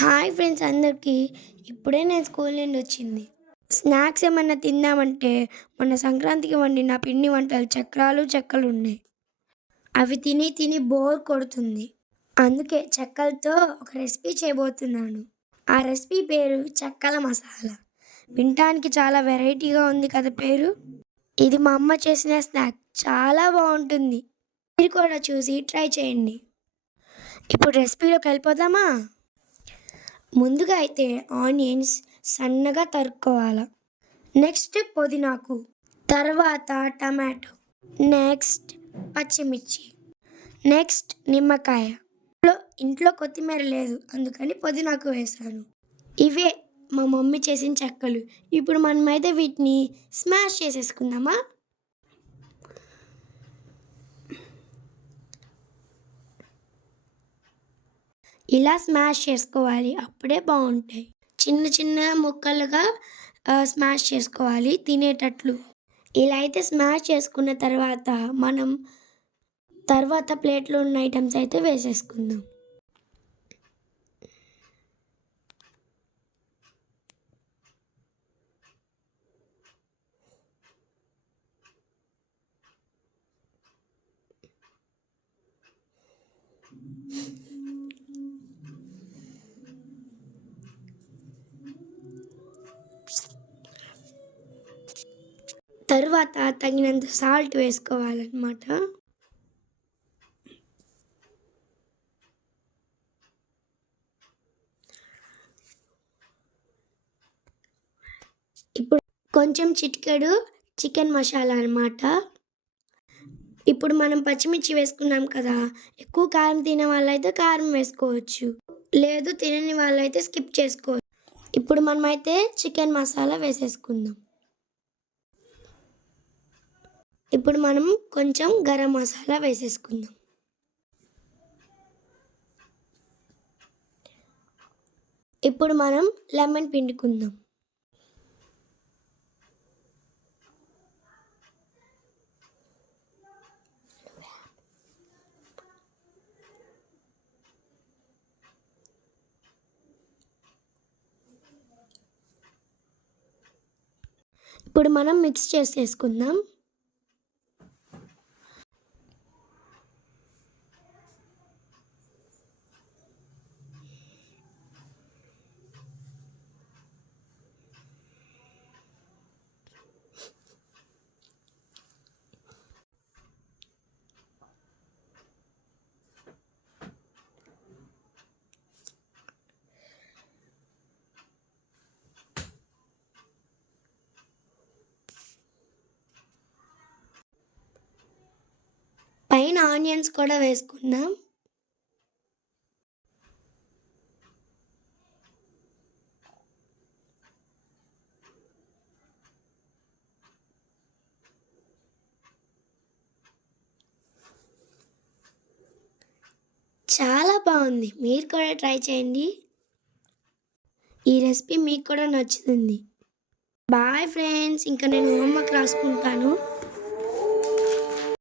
Hi friends అందరికీ. ఇప్పుడే నేను స్కూల్ నుండి వచ్చింది. స్నాక్స్ ఏమన్నా తిందామంటే మొన్న సంక్రాంతికి వండిన పిండి వంటలు చక్రాలు, చెక్కలున్నాయి. అవి తిని తిని బోర్ కొడుతుంది. అందుకే చెక్కలతో ఒక రెసిపీ చేయబోతున్నాను. ఆ రెసిపీ పేరు చెక్కల మసాలా. వినటానికి చాలా వెరైటీగా ఉంది కదా పేరు. ఇది మా అమ్మ చేసిన స్నాక్. చాలా బాగుంటుంది. మీరు కూడా చూసి ట్రై చేయండి. ఇప్పుడు రెసిపీలోకి వెళ్ళిపోదామా? ముందుగా అయితే ఆనియన్స్ సన్నగా తరుక్కోవాలి. నెక్స్ట్ పుదీనాకు, తర్వాత టమాటో, నెక్స్ట్ పచ్చిమిర్చి, నెక్స్ట్ నిమ్మకాయ. ఇంట్లో కొత్తిమీర లేదు, అందుకని పుదీనాకు వేశాను. ఇవే మా మమ్మీ చేసిన చెక్కలు. ఇప్పుడు మనమైతే వీటిని స్మాష్ చేసేసుకుందామా? ఇలా స్మాష్ చేసుకోవాలి, అప్పుడే బాగుంటాయి. చిన్న చిన్న ముక్కలుగా స్మాష్ చేసుకోవాలి తినేటట్లు. ఇలా అయితే స్మాష్ చేసుకున్న తర్వాత మనం ప్లేట్లో ఉన్న ఐటమ్స్ అయితే వేసేసుకుందాం. తర్వాత తగినంత సాల్ట్ వేసుకోవాలన్నమాట. ఇప్పుడు కొంచెం చిటికెడు చికెన్ మసాలా అన్నమాట. ఇప్పుడు మనం పచ్చిమిర్చి వేసుకున్నాం కదా, ఎక్కువ కారం తినే వాళ్ళైతే కారం వేసుకోవచ్చు, లేదు తినని వాళ్ళైతే స్కిప్ చేసుకోవచ్చు. ఇప్పుడు మనమైతే చికెన్ మసాలా వేసేసుకుందాం. ఇప్పుడు మనం కొంచెం గరం మసాలా వేసేసుకుందాం. ఇప్పుడు మనం లెమన్ పిండుకుందాం. ఇప్పుడు మనం మిక్స్ చేసేసుకుందాం. పైన ఆనియన్స్ కూడా వేసుకుందాం. చాలా బాగుంది, మీరు కూడా ట్రై చేయండి. ఈ రెసిపీ మీకు కూడా నచ్చుతుంది. బాయ్ ఫ్రెండ్స్, ఇంకా నేను హోంవర్క్ రాసుకుంటాను.